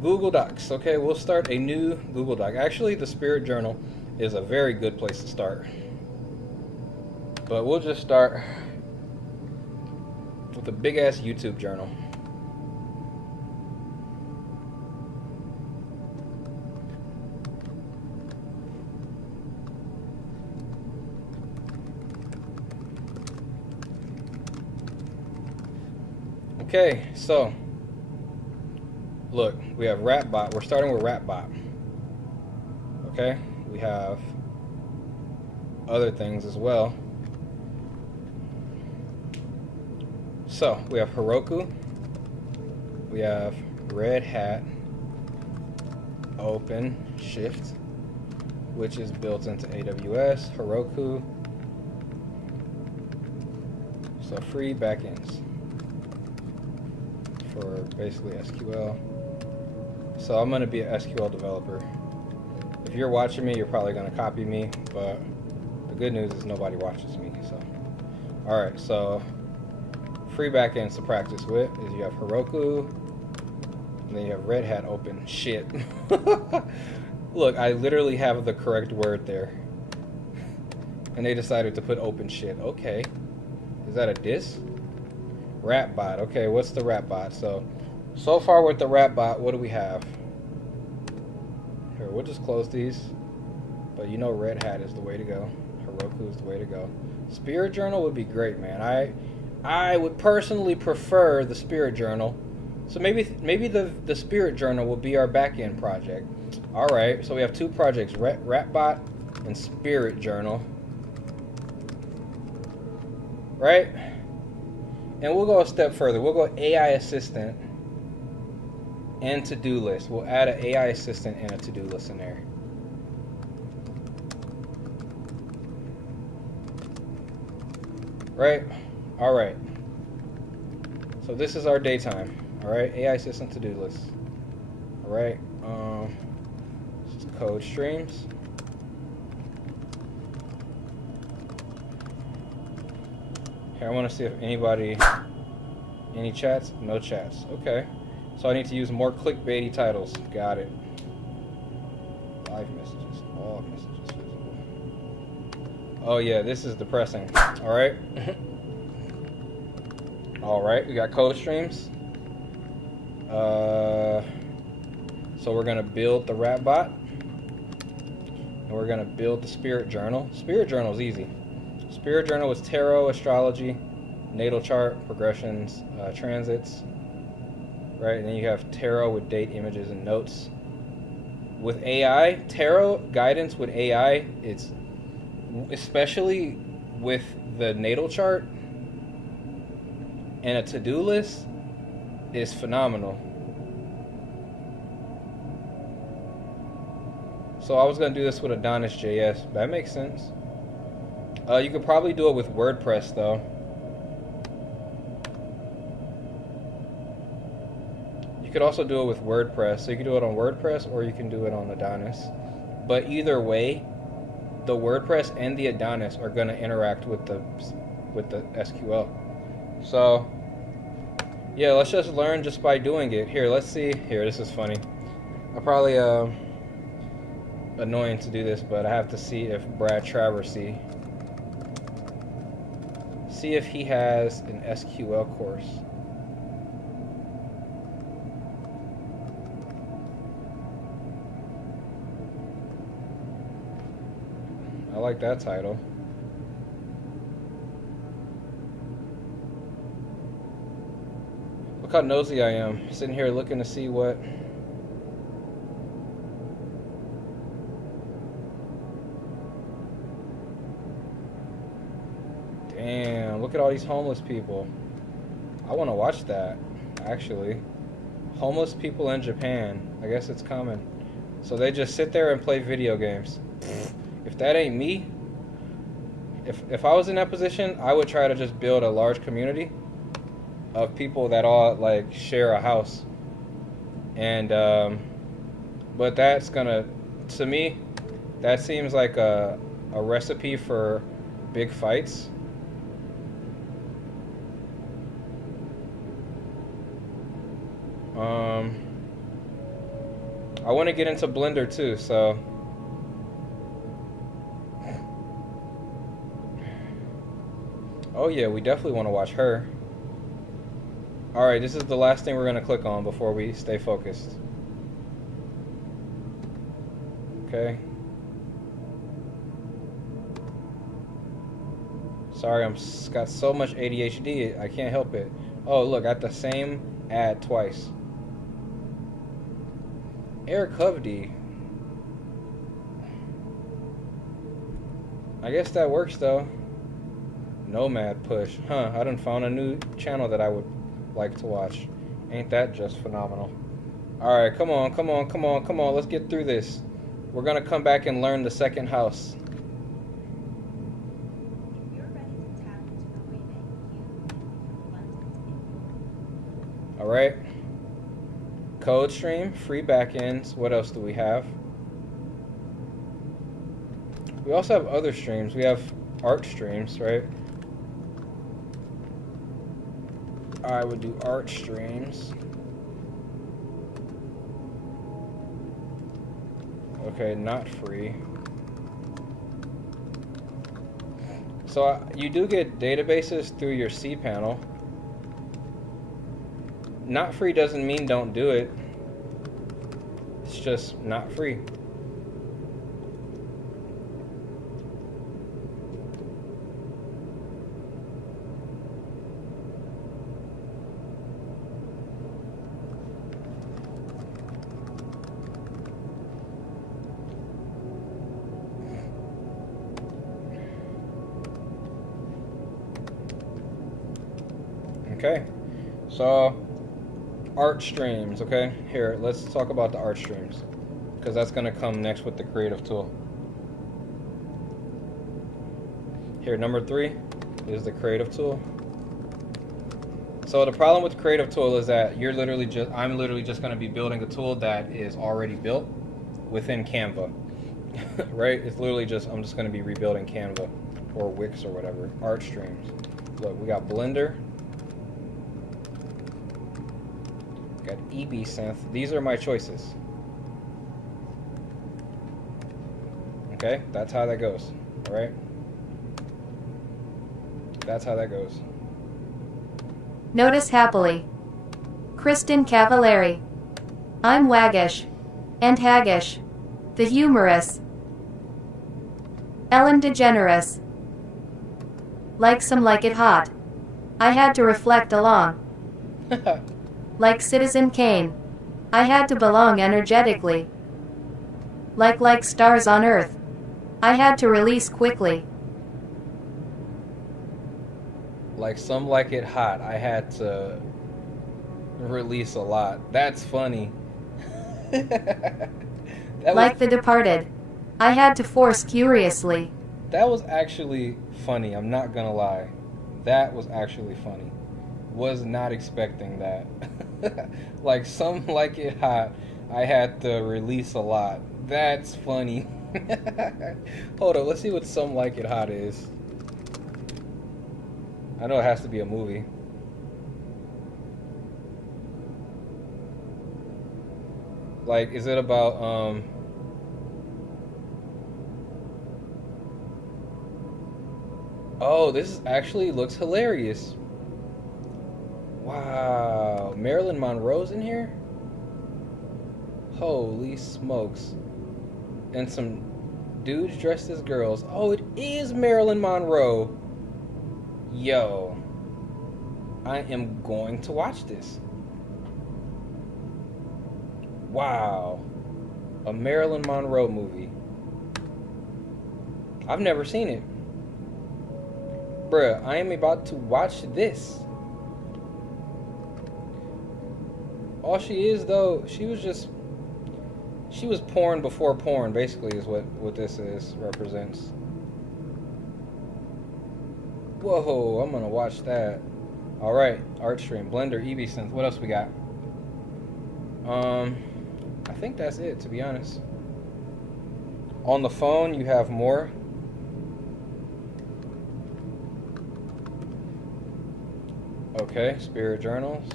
Google Docs. Okay, we'll start a new Google Doc. Actually, the Spirit Journal is a very good place to start. But we'll just start with a big-ass YouTube journal. Okay, so look, we have Ratbot. We're starting with Ratbot. Okay, we have other things as well. So we have Heroku. We have Red Hat OpenShift, which is built into AWS. Heroku. So free backends for basically SQL. So I'm gonna be an SQL developer. If you're watching me, you're probably gonna copy me, but the good news is nobody watches me. So, all right. So free backends to practice with is you have Heroku, and then you have Red Hat OpenShift. Look, I literally have the correct word there, and they decided to put OpenShift. Okay. Is that a diss? Ratbot. Okay, what's the Ratbot? So far with the Ratbot, what do we have? Here, we'll just close these. But you know Red Hat is the way to go. Heroku is the way to go. Spirit Journal would be great, man. I would personally prefer the Spirit Journal. So maybe the Spirit Journal will be our back-end project. All right, so we have two projects, Ratbot and Spirit Journal. Right? And we'll go a step further. We'll go AI assistant and to-do list. We'll add an AI assistant and a to-do list in there. Right? All right. So this is our daytime. All right? AI assistant to-do list. All right? This is code streams. Here, I want to see if any chats? No chats. Okay. So I need to use more clickbaity titles. Got it. Live messages. All messages visible. Oh yeah, this is depressing. Alright. Alright, we got code streams. So we're going to build the Ratbot. And we're going to build the Spirit Journal. Spirit Journal is easy. Spirit Journal is tarot, astrology, natal chart, progressions, transits, right? And then you have tarot with date, images, and notes. With AI, tarot guidance with AI, it's especially with the natal chart and a to-do list, is phenomenal. So I was going to do this with Adonis.js. That makes sense. You could probably do it with WordPress, though. You could also do it with WordPress. So you can do it on WordPress or you can do it on Adonis. But either way, the WordPress and the Adonis are going to interact with the SQL. So, yeah, let's just learn just by doing it. Here, let's see. Here, this is funny. I probably annoying to do this, but I have to see if Brad Traversy. See if he has an SQL course. I like that title. Look how nosy I am, sitting here looking to see what. Damn, look at all these homeless people. I want to watch that, actually. Homeless people in Japan. I guess it's common. So they just sit there and play video games. If that ain't me, if I was in that position, I would try to just build a large community of people that all like share a house. And but that's gonna, to me, that seems like a recipe for big fights. I want to get into Blender too, so oh yeah, we definitely want to watch her. Alright, this is the last thing we're going to click on before we stay focused. Okay. Sorry, got so much ADHD, I can't help it. Oh, look, I got the same ad twice. Eric Hovde. I guess that works though. Nomad Push. Huh, I done found a new channel that I would like to watch. Ain't that just phenomenal? Alright, come on, come on, come on, come on. Let's get through this. We're gonna come back and learn the second house. Alright. Code stream, free backends. What else do we have? We also have other streams. We have art streams, right? I would do art streams. Okay, not free. So you do get databases through your cPanel. Not free doesn't mean don't do it. It's just not free. Okay, so art streams, okay? Here, let's talk about the art streams, because that's going to come next with the creative tool. Here, number 3 is the creative tool. So the problem with the creative tool is that I'm literally just going to be building a tool that is already built within Canva, right? It's literally just, I'm just going to be rebuilding Canva or Wix or whatever. Art streams. Look, we got Blender. Got EB Synth. These are my choices. Okay, that's how that goes. All right, that's how that goes. Notice happily. Kristen Cavallari. I'm waggish. And haggish. The humorous. Ellen DeGeneres. Like some like it hot. I had to reflect along. Like Citizen Kane. I had to belong energetically. Like stars on Earth. I had to release quickly. Like some like it hot. I had to release a lot. That's funny. Like The Departed. I had to force curiously. That was actually funny. I'm not gonna lie. That was actually funny. Was not expecting that. Like some like it hot. I had to release a lot. That's funny. Hold on, let's see what some like it hot is. I know it has to be a movie. Like, is it about oh, this actually looks hilarious. Wow, Marilyn Monroe's in here? Holy smokes. And some dudes dressed as girls. Oh, it is Marilyn Monroe. Yo, I am going to watch this. Wow, a Marilyn Monroe movie. I've never seen it. Bruh, I am about to watch this. All she is, though, she was porn before porn, basically, is what this represents. Whoa, I'm gonna watch that. Alright, art stream, Blender, EB Synth. What else we got? I think that's it, to be honest. On the phone, you have more. Okay, spirit journals.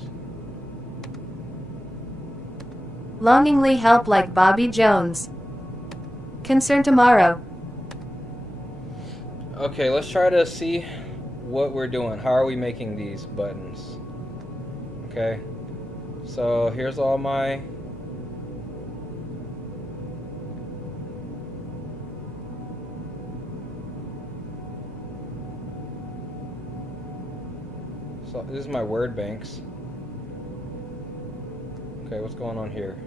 Longingly help like Bobby Jones. Concern tomorrow. Okay, let's try to see what we're doing. How are we making these buttons? Okay, so here's all my so this is my word banks. Okay, what's going on here?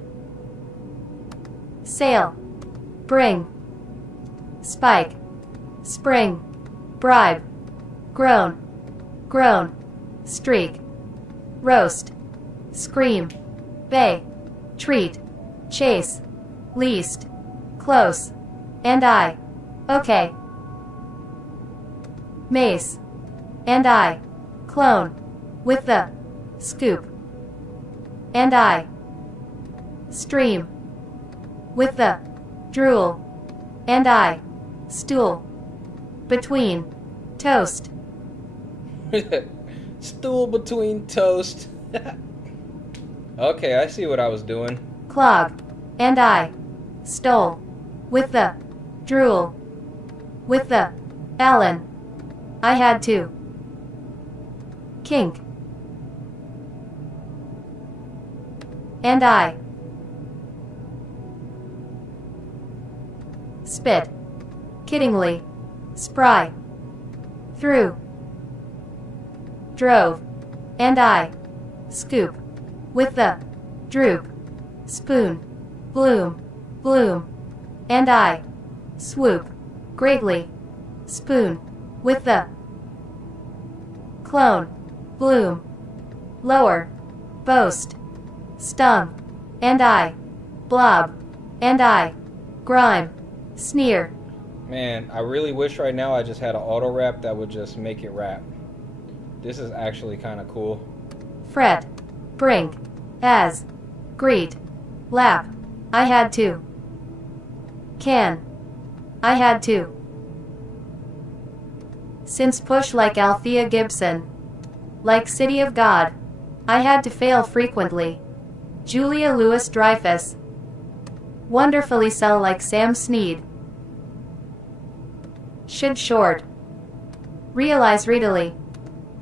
Sail. Bring. Spike. Spring. Bribe. Groan. Groan. Streak. Roast. Scream. Bay. Treat. Chase. Least. Close. And I. Okay. Mace. And I. Clone. With the. Scoop. And I. Stream. With the. Drool. And I. Stool. Between. Toast. Stool between toast. Okay, I see what I was doing. Clog. And I. Stole. With the. Drool. With the. Allen. I had to. Kink. And I. Spit. Kiddingly. Spry. Through. Drove. And I. Scoop. With the. Droop. Spoon. Bloom. Bloom. And I. Swoop. Greatly. Spoon. With the. Clone. Bloom. Lower. Boast. Stung. And I. Blob. And I. Grime. Sneer. Man, I really wish right now I just had an auto rap that would just make it rap. This is actually kind of cool. Fret. Brink. As. Greet. Lap. I had to. Can. I had to. Since push like Althea Gibson. Like City of God. I had to fail frequently. Julia Louis-Dreyfus. Wonderfully sell like Sam Snead. Should short. Realize readily.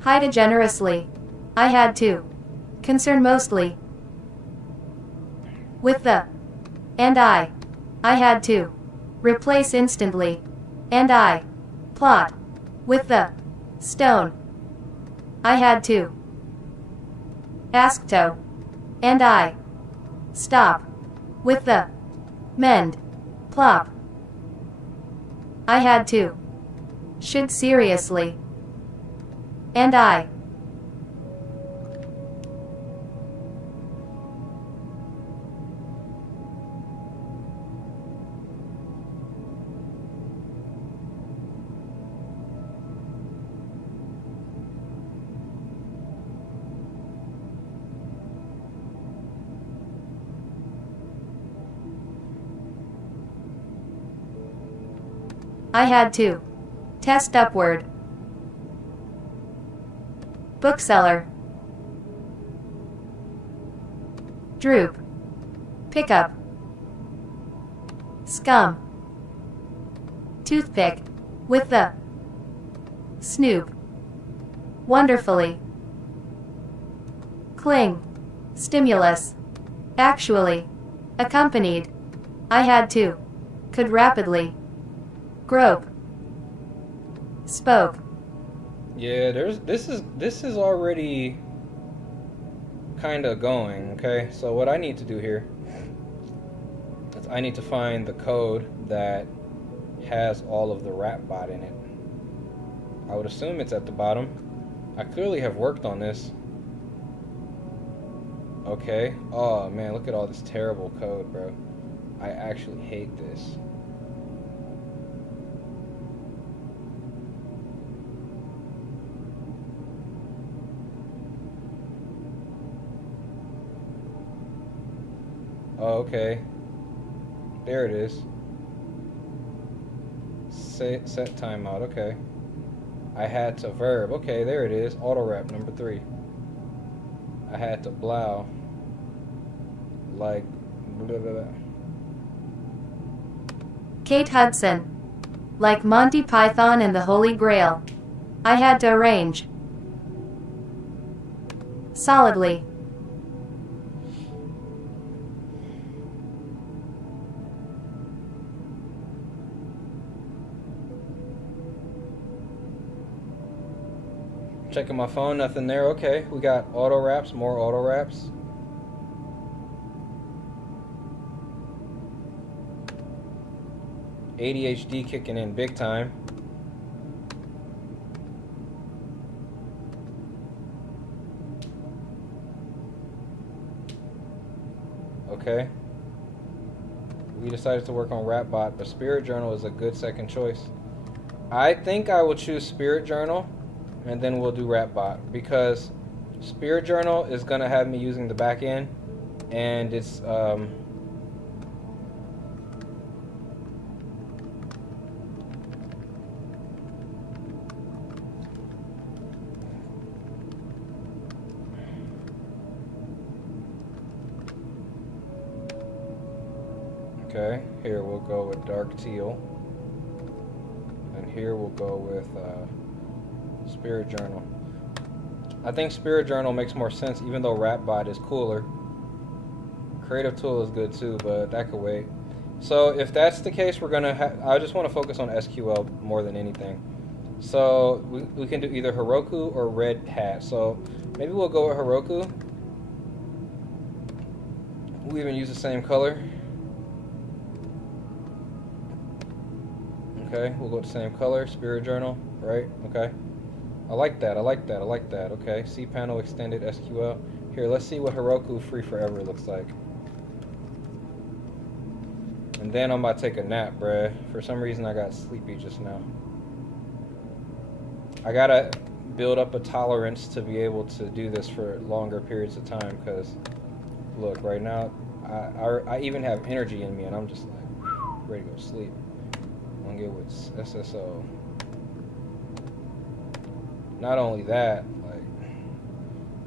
Hide generously. I had to. Concern mostly. With the. And I. I had to. Replace instantly. And I. Plot. With the. Stone. I had to. Ask to. And I. Stop. With the. Mend. Plop. I had to. Should seriously. And I. I had to. Test upward. Bookseller. Droop. Pickup. Scum. Toothpick. With the. Snoop. Wonderfully. Cling. Stimulus. Actually. Accompanied. I had to. Could rapidly. Grope. Spoke. Yeah, this is already kind of going, okay? So what I need to do here is I need to find the code that has all of the rap bot in it. I would assume it's at the bottom. I clearly have worked on this. Okay. Oh man, look at all this terrible code, bro. I actually hate this. Oh, okay. There it is. Set timeout. Okay. I had to verb. Okay, there it is. Auto rap number 3. I had to blow. Like. Blah, blah, blah. Kate Hudson. Like Monty Python and the Holy Grail. I had to arrange. Solidly. Checking my phone, nothing there. Okay, we got auto wraps, more auto wraps. ADHD kicking in big time. Okay. We decided to work on Rapbot, but Spirit Journal is a good second choice. I think I will choose Spirit Journal, and then we'll do Rapbot, because Spirit Journal is gonna have me using the back end, and it's okay, here we'll go with dark teal. And here we'll go with Spirit Journal. I think Spirit Journal makes more sense, even though Rapbot is cooler. Creative Tool is good too, but that could wait. So if that's the case, we're gonna I just want to focus on SQL more than anything. So we can do either Heroku or Red Hat. So maybe we'll go with Heroku. We even use the same color. Okay, we'll go with the same color, Spirit Journal, right? Okay. I like that, I like that, I like that. Okay, cPanel extended SQL. Here, let's see what Heroku Free Forever looks like. And then I'm about to take a nap, bruh. For some reason, I got sleepy just now. I gotta build up a tolerance to be able to do this for longer periods of time, because, look, right now, I even have energy in me, and I'm just like, ready to go to sleep. I'm gonna get with SSO. Not only that, like,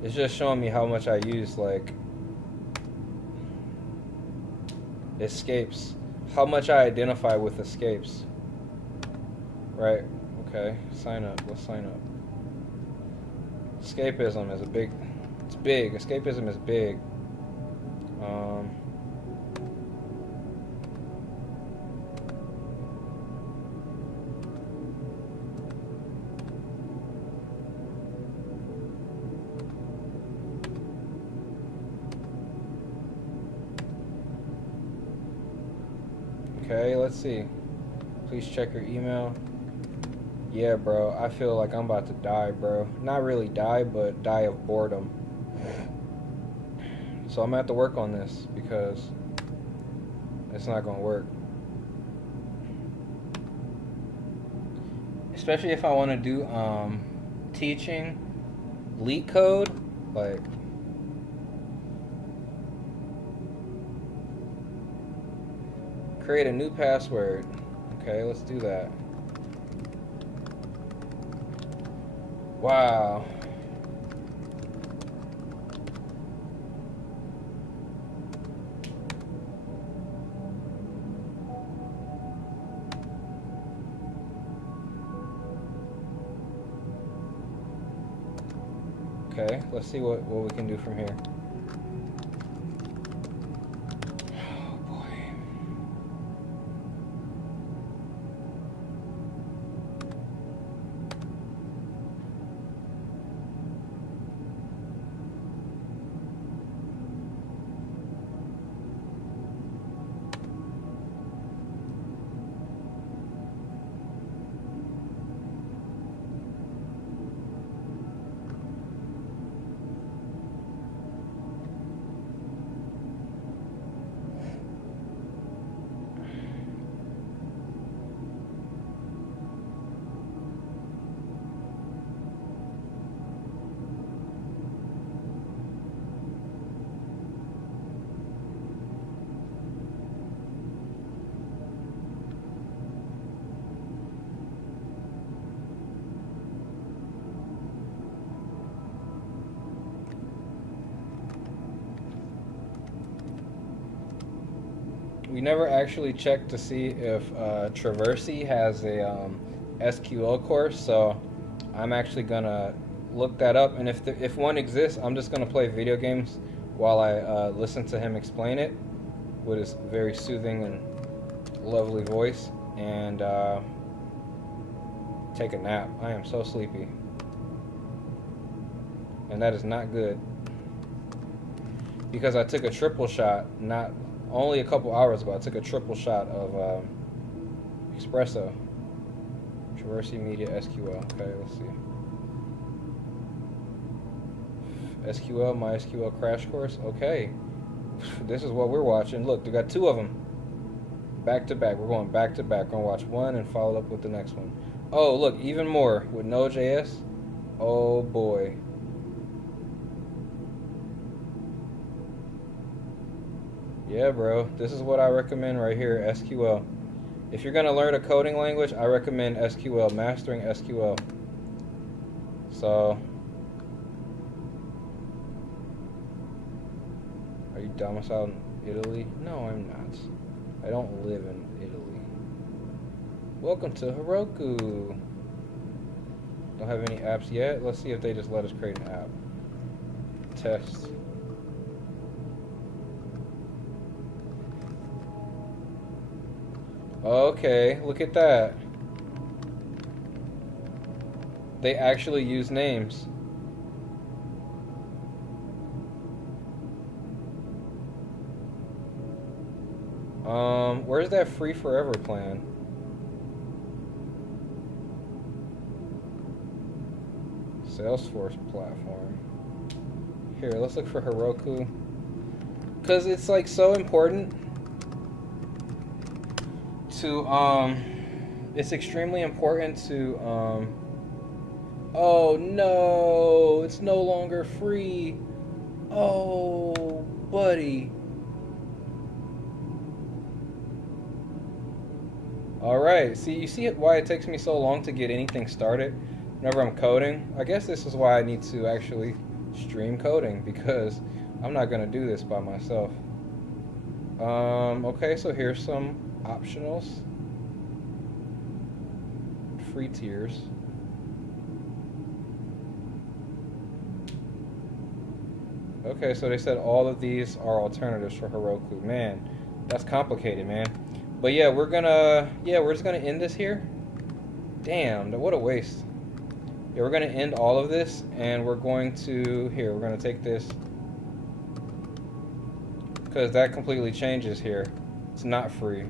it's just showing me how much I use, like, escapes. How much I identify with escapes. Right, okay, sign up, let's sign up. Escapism is it's big, escapism is big. Okay, let's see. Please check your email. Yeah, bro, I feel like I'm about to die, bro. Not really die, but die of boredom. So I'm gonna have to work on this, because it's not gonna work. Especially if I want to do teaching, leak code, like, create a new password. Okay, let's do that. Wow. Okay, let's see what we can do from here. We never actually checked to see if Traversy has a SQL course, so I'm actually gonna look that up. And if one exists, I'm just gonna play video games while I listen to him explain it with his very soothing and lovely voice, and take a nap. I am so sleepy, and that is not good, because I took a triple shot not only a couple hours ago. I took a triple shot of Espresso. Traversy Media SQL. Okay, let's see. SQL, MySQL crash course. Okay. This is what we're watching. Look, we got 2 of them. Back to back. We're going back to back. We're going to watch one and follow up with the next one. Oh, look, even more with Node.js. Oh, boy. Yeah, bro. This is what I recommend right here, SQL. If you're going to learn a coding language, I recommend SQL, mastering SQL. So, are you domiciled in Italy? No, I'm not. I don't live in Italy. Welcome to Heroku. Don't have any apps yet. Let's see if they just let us create an app. Test. Okay, look at that. They actually use names. Where's that free forever plan? Salesforce platform. Here, let's look for Heroku. Because it's like so important to, it's extremely important to, oh no, it's no longer free. Oh, buddy. Alright, see, you see why it takes me so long to get anything started whenever I'm coding? I guess this is why I need to actually stream coding, because I'm not going to do this by myself. Okay, so here's some optionals. Free tiers. Okay, so they said all of these are alternatives for Heroku. Man, that's complicated, man. But yeah, we're just gonna end this here. Damn, what a waste. Yeah, we're gonna end all of this, and we're going to, we're gonna take this, because that completely changes here. It's not free.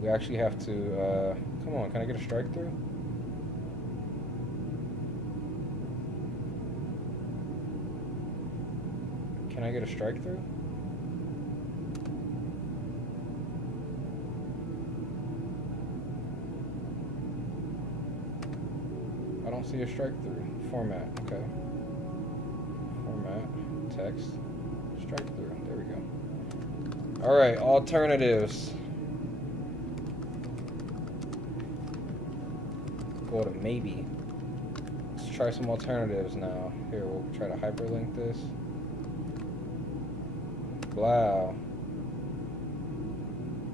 We actually have to, come on, can I get a strike through? Can I get a strike through? I don't see a strike through. Format, okay. Format, text, strike through. There we go. Alright, alternatives. Go to maybe. Let's try some alternatives now. Here, we'll try to hyperlink this. Wow.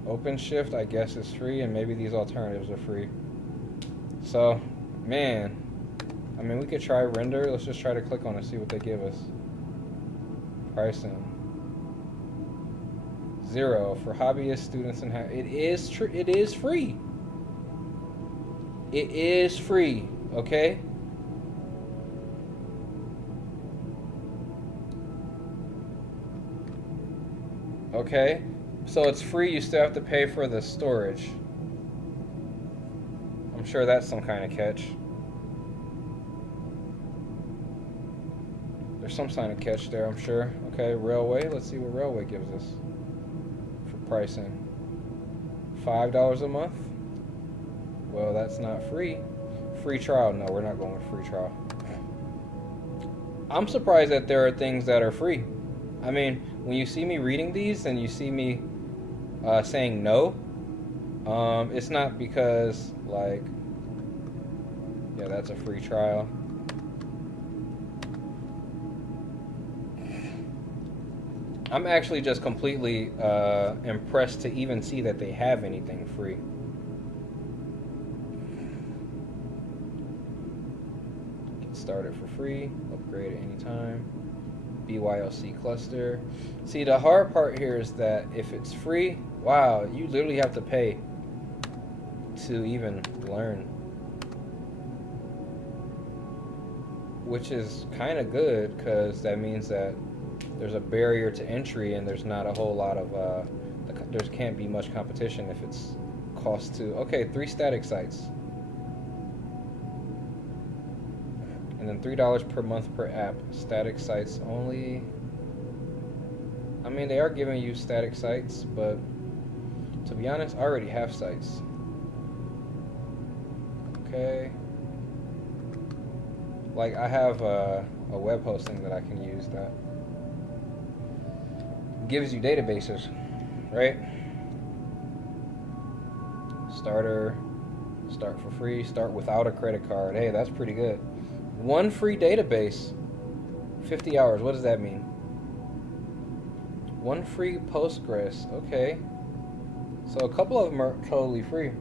OpenShift, I guess, is free, and maybe these alternatives are free. So, man, I mean, we could try render. Let's just try to click on it, see what they give us. Pricing. 0 for hobbyists, students, and it is true. It is free. It is free. Okay. Okay. So it's free. You still have to pay for the storage. I'm sure that's some kind of catch. There's some kind of catch there, I'm sure. Okay, Railway. Let's see what Railway gives us for pricing. $5 a month? Well, that's not free. Free trial. No, we're not going with free trial. I'm surprised that there are things that are free. I mean, when you see me reading these and you see me saying no, it's not because, like, yeah, that's a free trial. I'm actually just completely impressed to even see that they have anything free. Get started for free, upgrade at any time. BYOC cluster. See, the hard part here is that if it's free, wow, you literally have to pay to even learn. Which is kind of good, because that means that there's a barrier to entry and there's not a whole lot of there can't be much competition if it's cost to. Okay, 3 static sites. And then $3 per month per app. Static sites only. I mean, they are giving you static sites, but to be honest, I already have sites. Okay. Like, I have a web hosting that I can use that gives you databases, right? Starter, start for free, start without a credit card. Hey, that's pretty good. 1 free database, 50 hours. What does that mean? 1 free Postgres. Okay. So a couple of them are totally free.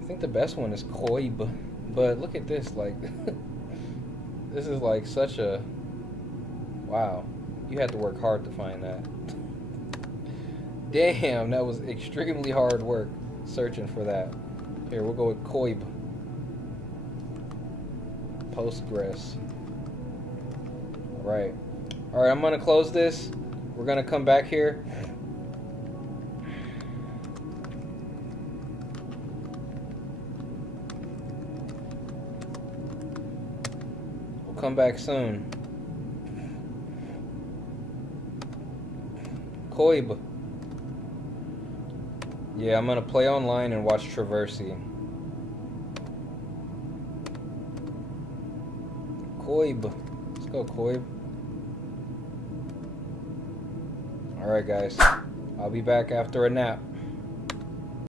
I think the best one is Koib. But look at this, like, this is like such a, wow. You had to work hard to find that. Damn, that was extremely hard work searching for that. Here, we'll go with Koib. Postgres. Alright. Alright, I'm going to close this. We're going to come back here. We'll come back soon. Koib. Yeah, I'm gonna play online and watch Traversy. Koib. Let's go, Koib. Alright, guys. I'll be back after a nap.